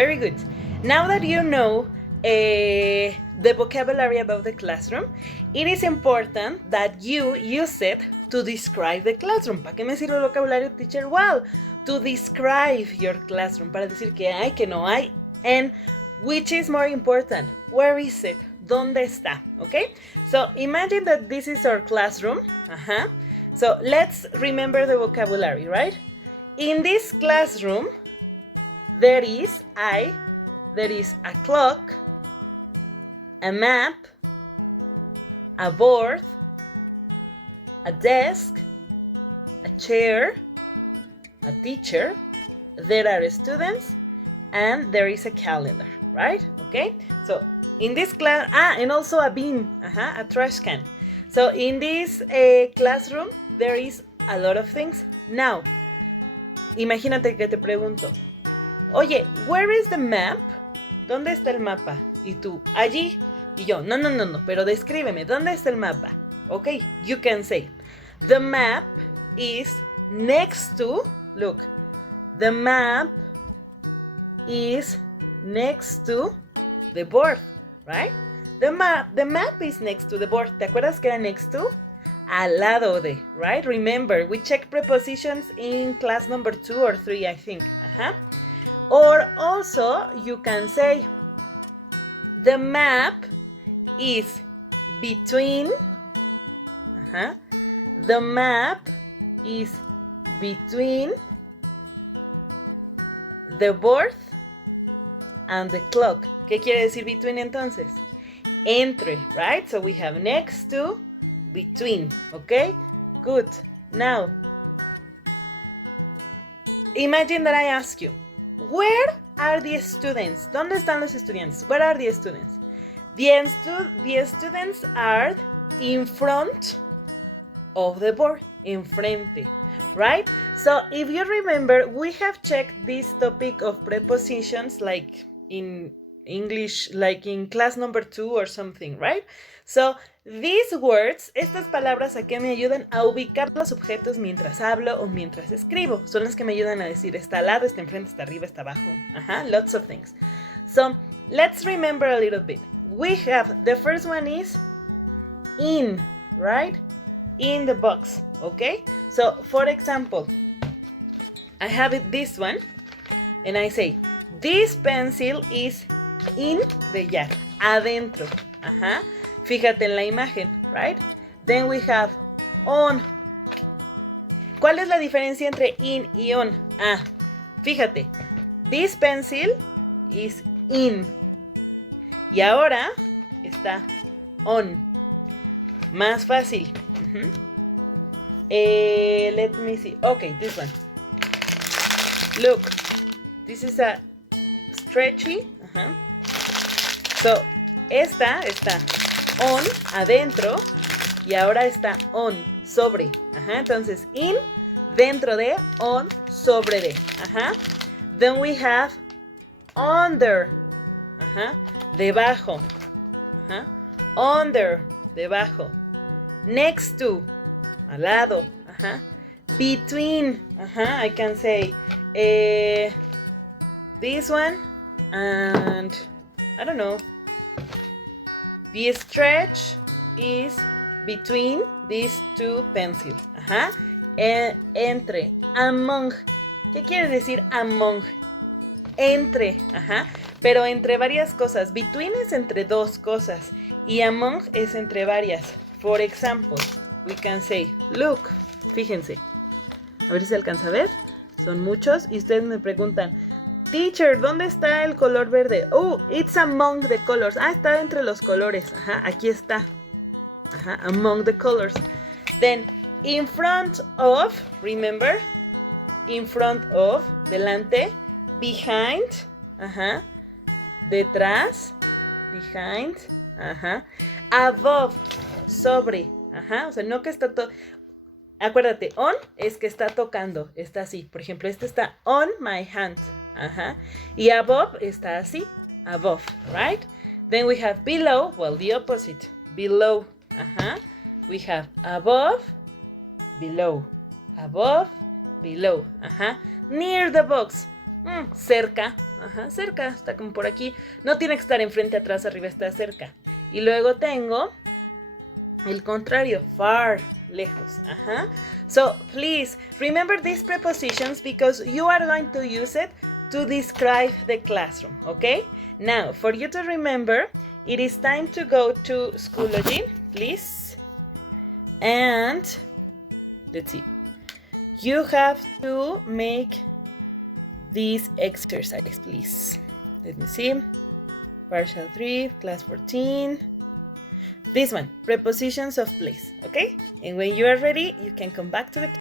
Very good. Now that you know the vocabulary about the classroom, it is important that you use it to describe the classroom. ¿Para qué me sirve el vocabulario, teacher? Well, to describe your classroom, para decir que hay, que no hay, and which is more important, where is it? ¿Dónde está? Okay? So imagine that this is our classroom. So let's remember the vocabulary, right? In this classroom, there is a clock, a map, a board, a desk, a chair, a teacher, there are students, and there is a calendar, right? Okay, so in this class, and also a bin, a trash can. So in this classroom, there is a lot of things. Now, imagínate que te pregunto, oye, where is the map? ¿Dónde está el mapa? Y tú, allí. Y yo, no, pero descríbeme, ¿dónde está el mapa? Okay, you can say, the map is next to, look, the map is next to the board, right? The map is next to the board. ¿Te acuerdas que era next to? Al lado de, right? Remember, we check prepositions in class number 2 or 3, I think. Or also, you can say, the map is between, the map is between the board and the clock. ¿Qué quiere decir between entonces? Entre, right? So we have next to, between, okay? Good. Now, imagine that I ask you, where are the students? ¿Dónde están los estudiantes? Where are the students? The students are in front of the board, enfrente, right? So if you remember, we have checked this topic of prepositions like in English, like in class number 2 or something, right? So these words, estas palabras a qué me ayudan a ubicar los objetos mientras hablo o mientras escribo. Son las que me ayudan a decir está al lado, está enfrente, está arriba, está abajo. Lots of things. So let's remember a little bit. We have, the first one is in, right? In the box, okay? So for example, I have it this one, and I say, this pencil is in the jar, adentro. Fíjate en la imagen, right? Then we have on. ¿Cuál es la diferencia entre in y on? Fíjate, this pencil is in. Y ahora está on. Más fácil. Let me see. Okay, this one. Look, this is a stretchy. So, esta está on, adentro, y ahora está on, sobre. Entonces, in, dentro de, on, sobre de. Then we have under. Debajo. Under, debajo. Next to, al lado. Between. I can say this one and I don't know. The stretch is between these two pencils. Entre. Among. ¿Qué quiere decir among? Entre. Pero entre varias cosas. Between es entre dos cosas. Y among es entre varias. For example, we can say, look. Fíjense. A ver si se alcanza a ver. Son muchos. Y ustedes me preguntan, teacher, ¿dónde está el color verde? Oh, it's among the colors. Está entre los colores. Aquí está. Among the colors. Then, in front of, remember? In front of, delante. Behind, detrás. Behind, above, sobre. O sea, no que está todo. Acuérdate, on es que está tocando. Está así. Por ejemplo, este está on my hand. Y above está así, above, right? Then we have below, well, the opposite, below. We have above, below, above, below. Near the box. Cerca. Ajá, cerca. Está como por aquí. No tiene que estar enfrente, atrás, arriba, está cerca. Y luego tengo el contrario, far, lejos. Ajá. So, please, remember these prepositions because you are going to use it to describe the classroom, okay? Now, for you to remember, it is time to go to Schoology, please. And, let's see. You have to make this exercise, please. Let me see. Partial 3, class 14. This one, prepositions of place, okay? And when you are ready, you can come back to the